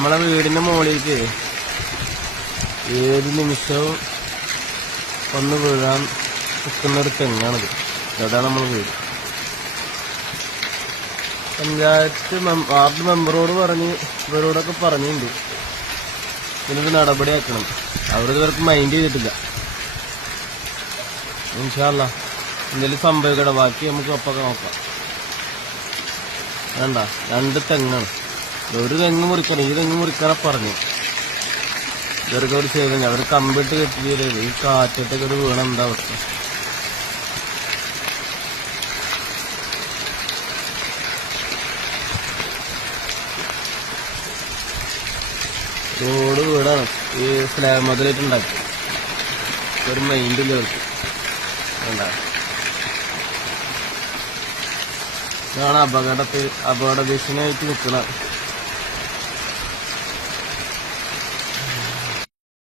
നമ്മളെ വീടിന്റെ മുകളിലേക്ക് ഏത് നിമിഷവും ഒന്ന് വീഴാൻ നിൽക്കുന്നൊരു തെങ്ങാണിത്. അതാണ് നമ്മൾ വീട്. പഞ്ചായത്ത് വാർഡ് മെമ്പറോട് ഇവരോടൊക്കെ പറഞ്ഞിട്ടുണ്ട് ഇതിനൊരു നടപടിയാക്കണം. അവരിതുവർക്ക് മൈൻഡ് ചെയ്തിട്ടില്ല. ഇൻഷാ അല്ലാ എന്തെങ്കിലും സംഭവിക്കട്ടെ, ബാക്കി നമുക്ക് ഒപ്പൊക്കെ നോക്കാം. വേണ്ട, 2 തെങ്ങാണ്. ഒരു തെങ്ങ് മുറിക്കണം, ഈ തെങ്ങ് മുറിക്കാനെ പറഞ്ഞു. ഇവർക്ക് ഒരു ചെയ്തില്ല, അവർ കമ്പിട്ട് കെട്ടിയത് ഈ കാറ്റത്തൊക്കെ ഒരു വീണ എന്താ അവസ്ഥ. റോഡ് വീടാണ്, ഈ സ്ലാബ് മുതലായിട്ടുണ്ടാക്കി. ഒരു മൈൻഡില്ല അവർക്ക്. വേണ്ട, ഇതാണ് അപകട ഭീഷണിയായിട്ട് നിൽക്കണം.